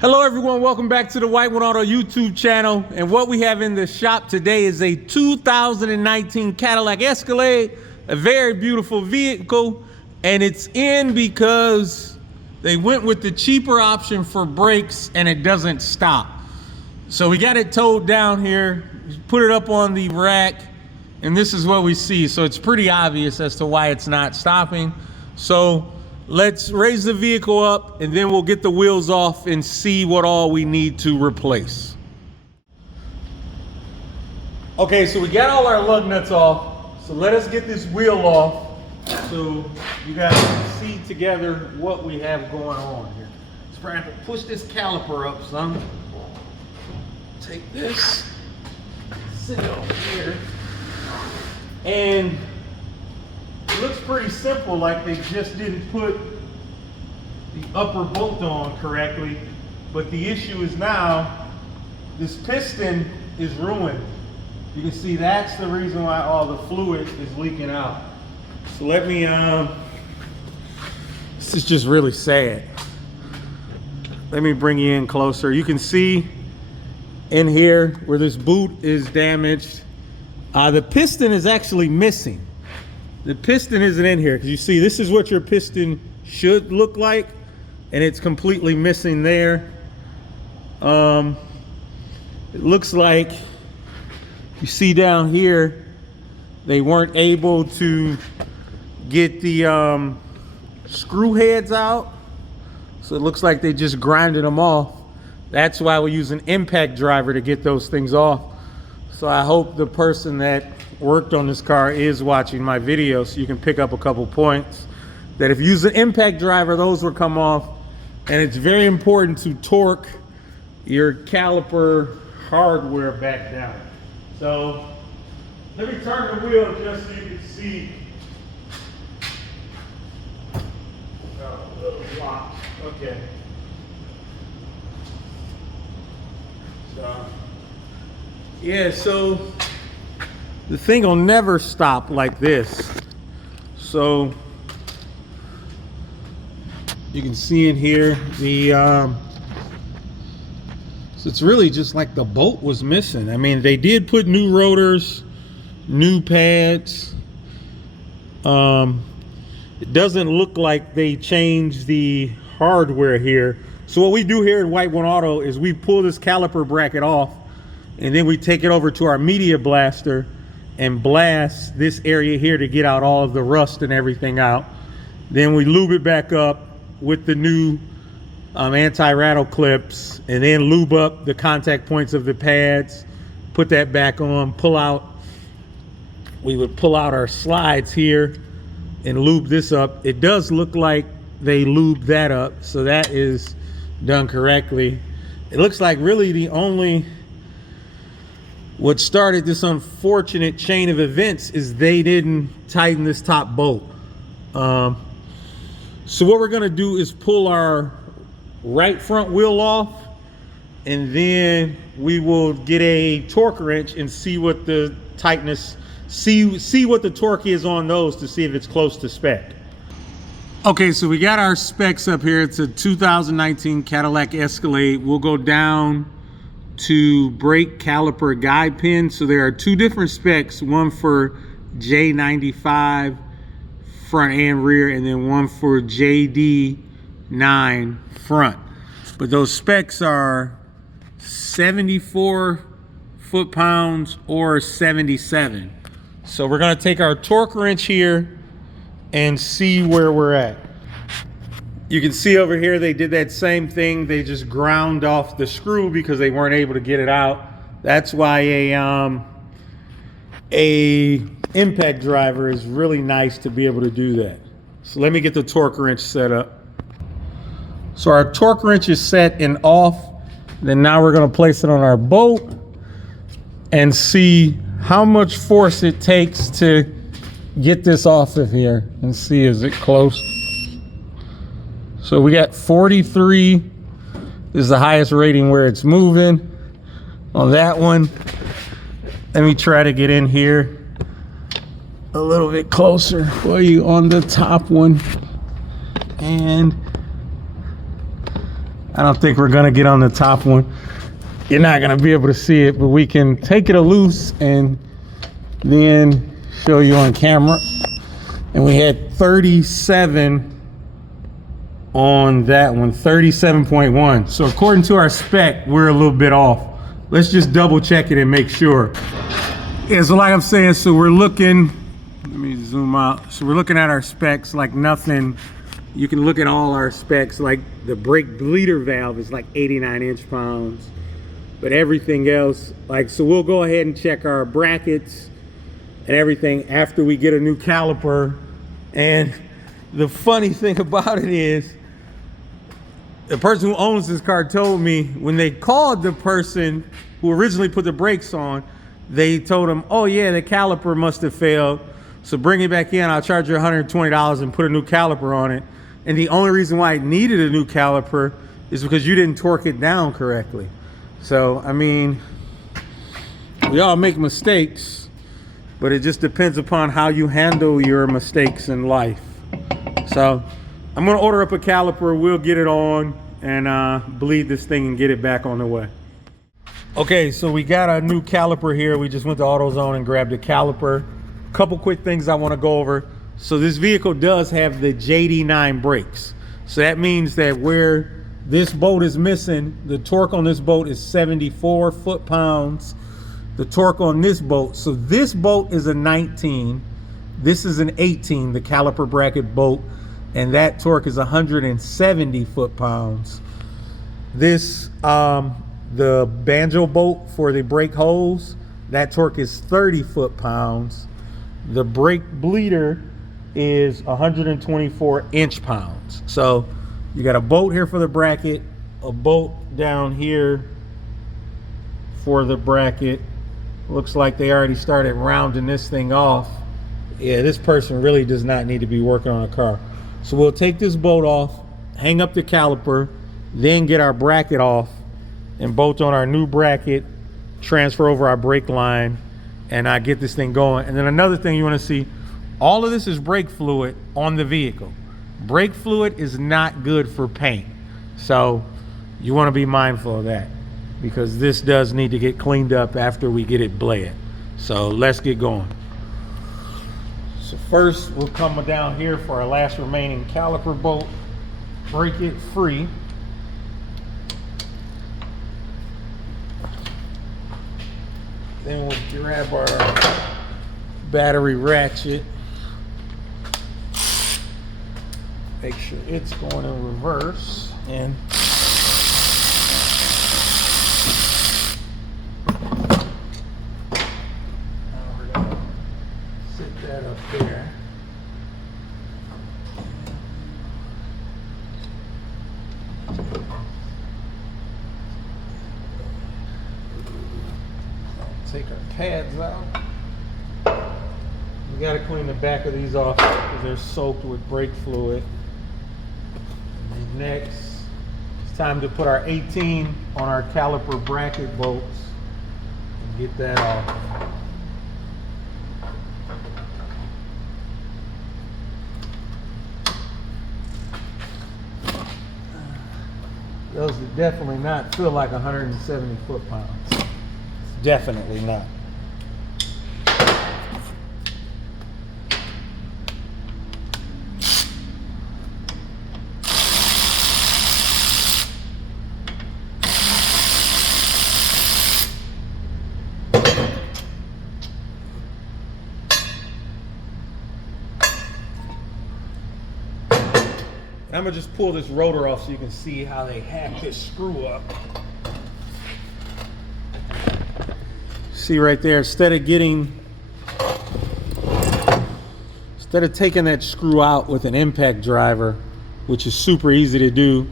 Hello everyone, welcome back to the White One Auto YouTube channel. And what we have in the shop today is a 2019 Cadillac Escalade, a very beautiful vehicle. And it's in because they went with the cheaper option for brakes and it doesn't stop. So we got it towed down here, put it up on the rack, and this is what we see. So it's pretty obvious as to why it's not stopping. So let's raise the vehicle up and then we'll get the wheels off and see what all we need to replace. Okay, so we got all our lug nuts off. So let us get this wheel off so you guys can see together what we have going on here. So we're gonna have to push this caliper up some. Take this, sit it over here. And it looks pretty simple, like they just didn't put the upper bolt on correctly. But the issue is now, this piston is ruined. You can see that's the reason why all the fluid is leaking out. So let me, this is just really sad. Let me bring you in closer. You can see in here where this boot is damaged, the piston is actually missing. The piston isn't in here because you see this is what your piston should look like and it's completely missing there. It looks like you see down here they weren't able to get the screw heads out, so it looks like they just grinded them off. That's why we use an impact driver to get those things off. So I hope the person that worked on this car is watching my video so you can pick up a couple points. That if you use an impact driver, those will come off. And it's very important to torque your caliper hardware back down. So let me turn the wheel just so you can see. Oh, a little block. Okay. So yeah, so the thing will never stop like this. So you can see in here the so it's really just like the bolt was missing. I mean, they did put new rotors, new pads. It doesn't look like they changed the hardware here. So what we do here at White One Auto is we pull this caliper bracket off and then we take it over to our media blaster and blast this area here to get out all of the rust and everything out. Then we lube it back up with the new anti-rattle clips and then lube up the contact points of the pads, put that back on, pull out. We would pull out our slides here and lube this up. It does look like they lubed that up, so that is done correctly. It looks like really the only what started this unfortunate chain of events is they didn't tighten this top bolt. So what we're gonna do is pull our right front wheel off and then we will get a torque wrench and see what the tightness, see what the torque is on those to see if it's close to spec. Okay, so we got our specs up here. It's a 2019 Cadillac Escalade. We'll go down to brake caliper guide pin. So there are two different specs, one for J95 front and rear, and then one for JD9 front. But those specs are 74 foot-pounds or 77. So we're gonna take our torque wrench here and see where we're at. You can see over here they did that same thing. They just ground off the screw because they weren't able to get it out. That's why a impact driver is really nice to be able to do that. So let me get the torque wrench set up. So our torque wrench is set and off. Then now we're gonna place it on our bolt and see how much force it takes to get this off of here and see, is it close? So we got 43 is the highest rating where it's moving on that one. Let me try to get in here a little bit closer for you on the top one. And I don't think we're gonna get on the top one. You're not gonna be able to see it, but we can take it loose and then show you on camera. And we had 37 on that one, 37.1. So according to our spec, we're a little bit off. Let's just double check it and make sure. Yeah, so like I'm saying, so we're looking, let me zoom out. So we're looking at our specs like nothing. You can look at all our specs, like the brake bleeder valve is like 89 inch-pounds, but everything else, like, so we'll go ahead and check our brackets and everything after we get a new caliper. And the funny thing about it is, the person who owns this car told me when they called the person who originally put the brakes on, they told him, oh yeah, the caliper must have failed, so bring it back in, I'll charge you $120 and put a new caliper on it. And the only reason why it needed a new caliper is because you didn't torque it down correctly. So, I mean, we all make mistakes, but it just depends upon how you handle your mistakes in life. So, I'm gonna order up a caliper, we'll get it on and bleed this thing and get it back on the way. Okay, so we got a new caliper here. We just went to AutoZone and grabbed a caliper. Couple quick things I wanna go over. So this vehicle does have the JD9 brakes. So that means that where this bolt is missing, the torque on this bolt is 74 foot-pounds. The torque on this bolt, so this bolt is a 19, this is an 18, the caliper bracket bolt, and that torque is 170 foot-pounds. This, the banjo bolt for the brake hose, that torque is 30 foot-pounds. The brake bleeder is 124 inch-pounds. So you got a bolt here for the bracket, a bolt down here for the bracket. Looks like they already started rounding this thing off. Yeah, this person really does not need to be working on a car. So we'll take this bolt off, hang up the caliper, then get our bracket off and bolt on our new bracket, transfer over our brake line, and I get this thing going. And then another thing you want to see, all of this is brake fluid on the vehicle. Brake fluid is not good for paint. So you want to be mindful of that, because this does need to get cleaned up after we get it bled. So let's get going. So first we'll come down here for our last remaining caliper bolt, break it free. Then we'll grab our battery ratchet. Make sure it's going in reverse, and now we're gonna sit that up there. Take our pads out. We got to clean the back of these off because they're soaked with brake fluid. And next, it's time to put our 18 on our caliper bracket bolts and get that off. Those do definitely not feel like 170 foot-pounds. Definitely not. I'm gonna just pull this rotor off so you can see how they hack this screw up. See right there, instead of taking that screw out with an impact driver, which is super easy to do,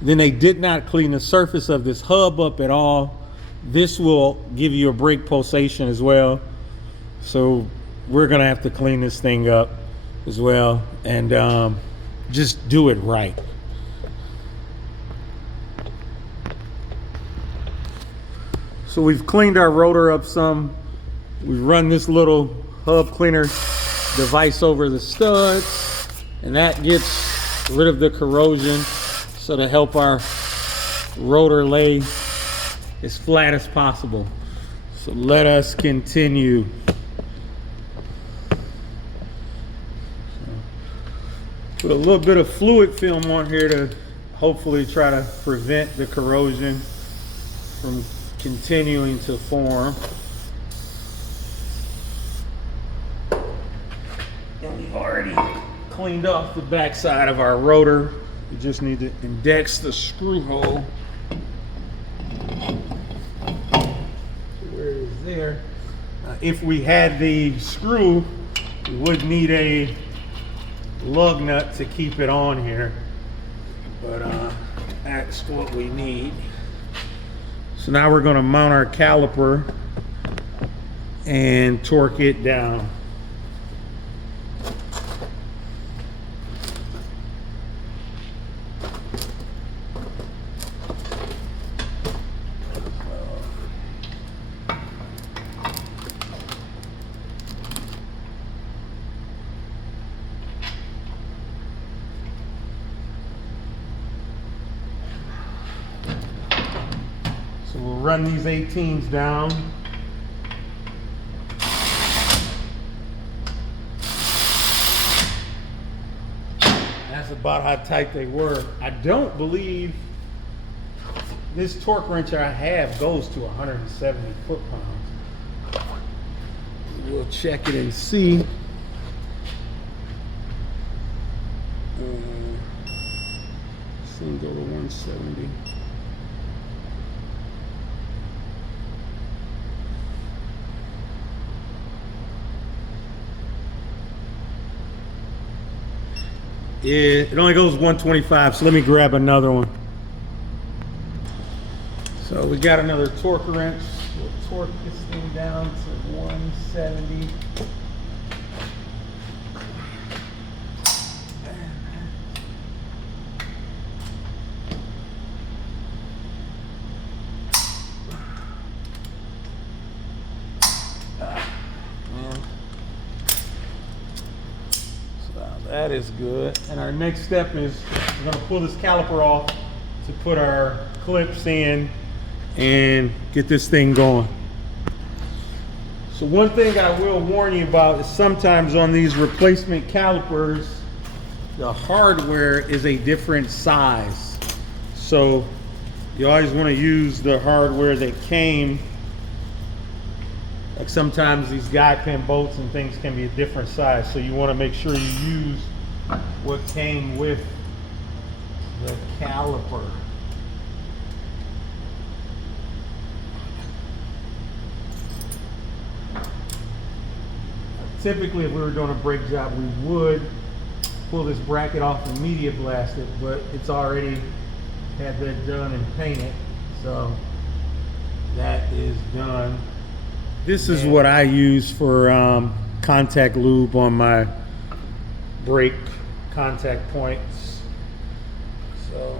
then they did not clean the surface of this hub up at all. This will give you a brake pulsation as well. So we're gonna have to clean this thing up as well, and just do it right. So we've cleaned our rotor up some. We've run this little hub cleaner device over the studs, and that gets rid of the corrosion. So to help our rotor lay as flat as possible. So let us continue. Put a little bit of fluid film on here to hopefully try to prevent the corrosion from continuing to form. And we've already cleaned off the backside of our rotor. We just need to index the screw hole. Where it is there. If we had the screw, we would need a lug nut to keep it on here, but that's what we need. So now we're going to mount our caliper and torque it down. So we'll run these 18s down. That's about how tight they were. I don't believe this torque wrench I have goes to 170 foot-pounds. We'll check it and see. This thing go to 170. It only goes 125, so let me grab another one. So we got another torque wrench. We'll torque this thing down to 170. That is good. And our next step is we're going to pull this caliper off to put our clips in and get this thing going. So one thing I will warn you about is sometimes on these replacement calipers, the hardware is a different size. So you always want to use the hardware that came. Like sometimes these guide pin bolts and things can be a different size, so you want to make sure you use what came with the caliper. Typically, if we were doing a brake job, we would pull this bracket off and media blast it, but it's already had that done and painted, so that is done. This is what I use for contact lube on my brake contact points. So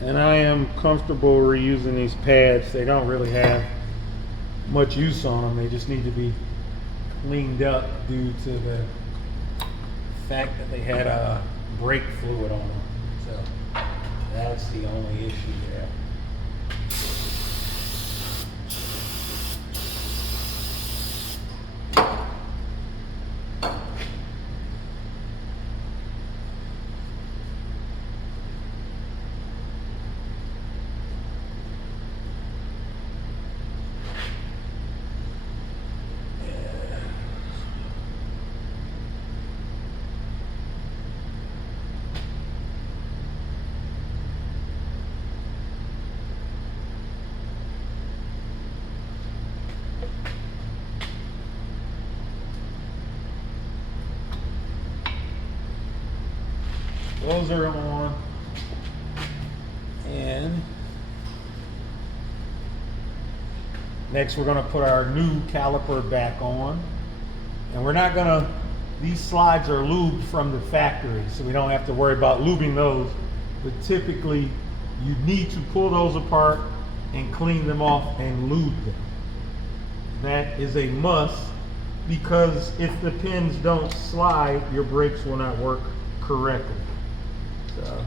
and I am comfortable reusing these pads. They don't really have much use on them. They just need to be cleaned up due to the fact that they had a brake fluid on them. So that's the only issue there. Those are on, and next we're going to put our new caliper back on, and we're not going to, these slides are lubed from the factory, so we don't have to worry about lubing those, but typically you need to pull those apart and clean them off and lube them. That is a must because if the pins don't slide, your brakes will not work correctly. So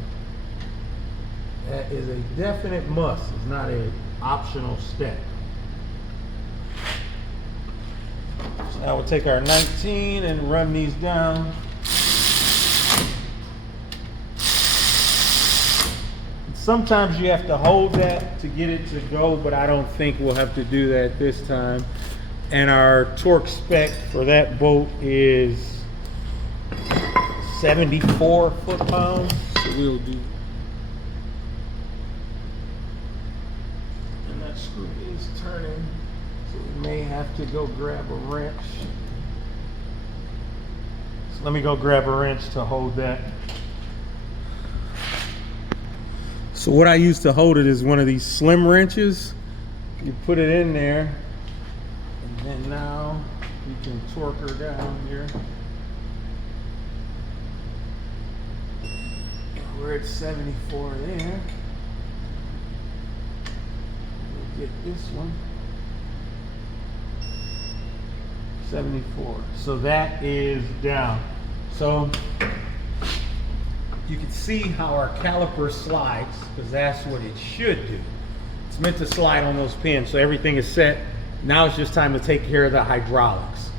that is a definite must. It's not an optional step. So now we'll take our 19 and run these down. Sometimes you have to hold that to get it to go, but I don't think we'll have to do that this time. And our torque spec for that boat is 74 foot-pounds. So we'll do. And that screw is turning, so we may have to go grab a wrench. So let me go grab a wrench to hold that. So what I use to hold it is one of these slim wrenches. You put it in there, and then now you can torque her down here. We're at 74 there. We'll get this one. 74. So that is down. So you can see how our caliper slides, because that's what it should do. It's meant to slide on those pins, so everything is set. Now it's just time to take care of the hydraulics.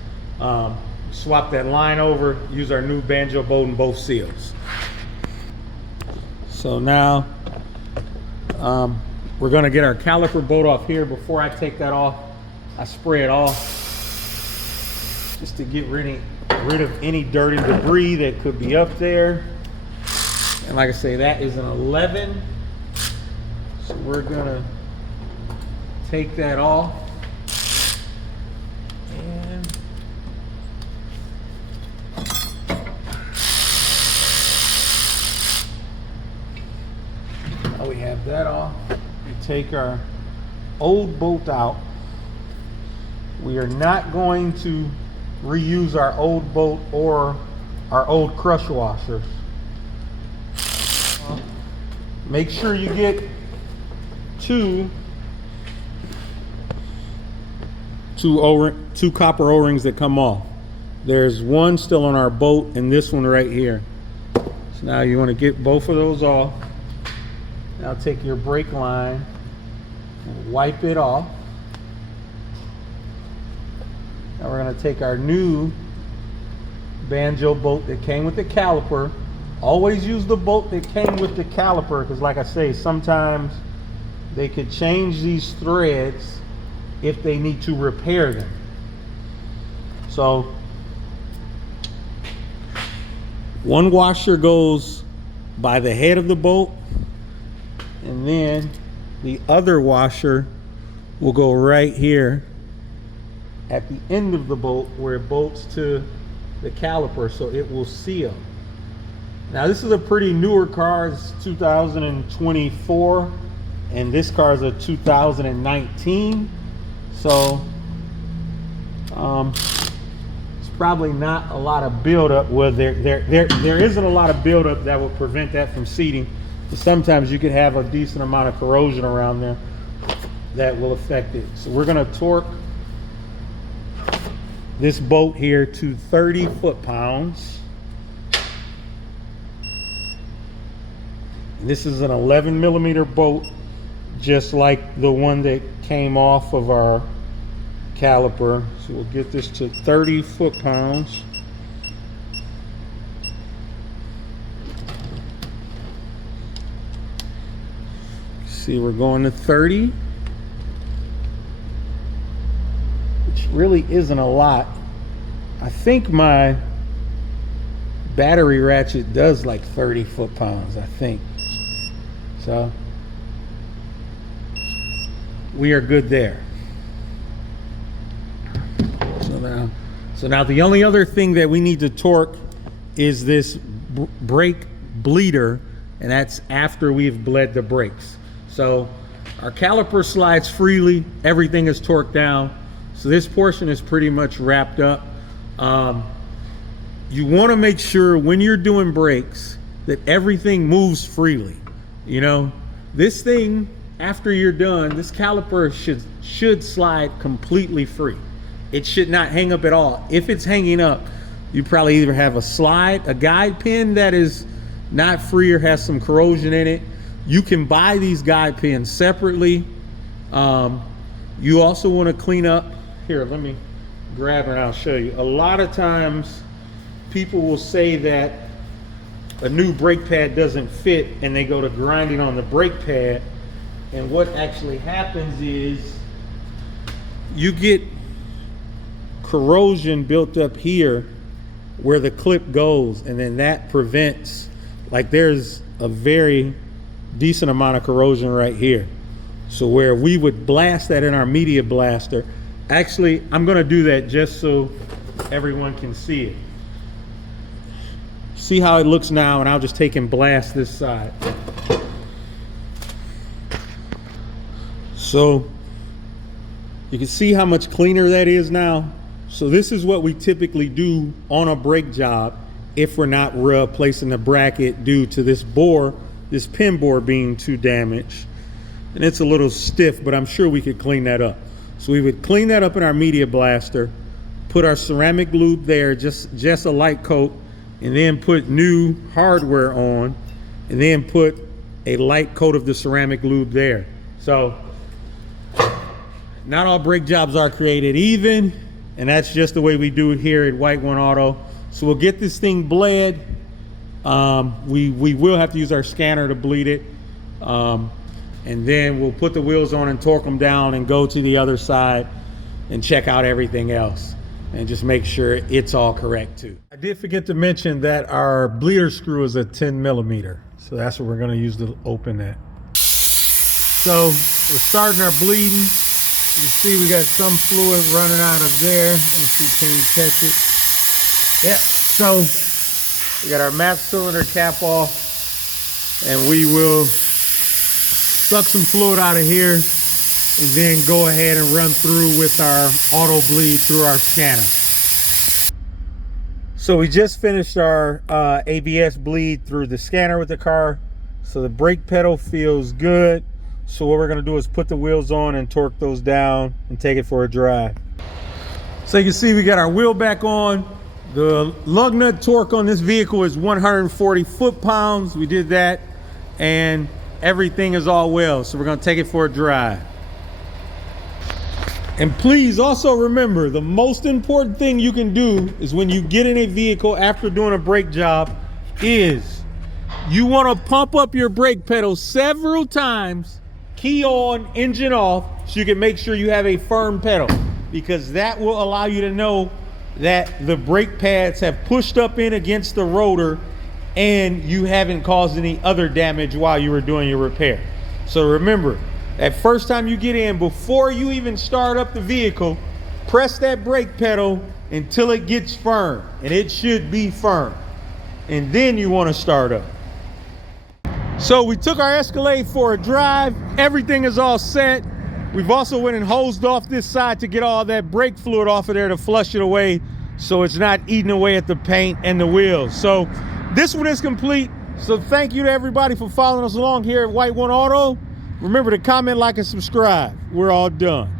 Swap that line over, use our new banjo bolt in both seals. So now we're gonna get our caliper bolt off here. Before I take that off, I spray it off just to get rid of any dirt and debris that could be up there. And like I say, that is an 11. So we're gonna take that off. And now we have that off. We take our old bolt out. We are not going to reuse our old bolt or our old crush washers. Make sure you get two copper O-rings that come off. There's one still on our bolt and this one right here. So now you want to get both of those off. Now take your brake line and wipe it off. Now we're going to take our new banjo bolt that came with the caliper. Always use the bolt that came with the caliper, because like I say, sometimes they could change these threads if they need to repair them. So one washer goes by the head of the bolt, and then the other washer will go right here at the end of the bolt where it bolts to the caliper, so it will seal. Now this is a pretty newer car. It's 2024, and this car is a 2019. So it's probably not a lot of buildup. Well, there isn't a lot of buildup that will prevent that from seating. But sometimes you could have a decent amount of corrosion around there that will affect it. So we're gonna torque this bolt here to 30 foot-pounds. This is an 11 millimeter bolt, just like the one that came off of our caliper. So we'll get this to 30 foot-pounds. See, we're going to 30, which really isn't a lot. I think my battery ratchet does like 30 foot-pounds, I think. So we are good there. So now the only other thing that we need to torque is this brake bleeder, and that's after we've bled the brakes. So our caliper slides freely, everything is torqued down. So this portion is pretty much wrapped up. You want to make sure when you're doing brakes that everything moves freely. You know, this thing, after you're done, this caliper should slide completely free. it should not hang up at all. If it's hanging up, you probably either have a guide pin that is not free or has some corrosion in it. You can buy these guide pins separately. You also want to clean up. Here, let me grab it and I'll show you. A lot of times people will say that a new brake pad doesn't fit and they go to grinding on the brake pad. And what actually happens is you get corrosion built up here where the clip goes, and then that prevents, like there's a very decent amount of corrosion right here. So where we would blast that in our media blaster, actually I'm gonna do that just so everyone can see it. See how it looks now, and I'll just take and blast this side. So you can see how much cleaner that is now. So this is what we typically do on a brake job if we're not replacing the bracket due to this pin bore being too damaged. And it's a little stiff, but I'm sure we could clean that up. So we would clean that up in our media blaster, put our ceramic lube there, just a light coat, and then put new hardware on, and then put a light coat of the ceramic lube there. So not all brake jobs are created even, and that's just the way we do it here at White One Auto. So we'll get this thing bled. We will have to use our scanner to bleed it. And then we'll put the wheels on and torque them down and go to the other side and check out everything else and just make sure it's all correct too. I did forget to mention that our bleeder screw is a 10 millimeter. So that's what we're gonna use to open that. So we're starting our bleeding. You can see we got some fluid running out of there. Let's see, can you catch it? Yep, so we got our map cylinder cap off, and we will suck some fluid out of here and then go ahead and run through with our auto bleed through our scanner. So we just finished our ABS bleed through the scanner with the car. So the brake pedal feels good. So what we're gonna do is put the wheels on and torque those down and take it for a drive. So you can see we got our wheel back on. The lug nut torque on this vehicle is 140 foot-pounds. We did that, and everything is all well. So we're gonna take it for a drive. And please also remember, the most important thing you can do is when you get in a vehicle after doing a brake job is you wanna pump up your brake pedal several times, key on, engine off, so you can make sure you have a firm pedal, because that will allow you to know that the brake pads have pushed up in against the rotor and you haven't caused any other damage while you were doing your repair. So remember, that first time you get in, before you even start up the vehicle, press that brake pedal until it gets firm, and it should be firm. And then you want to start up. So we took our Escalade for a drive. Everything is all set. We've also went and hosed off this side to get all that brake fluid off of there to flush it away so it's not eating away at the paint and the wheels. So this one is complete. So thank you to everybody for following us along here at White One Auto. Remember to comment, like, and subscribe. We're all done.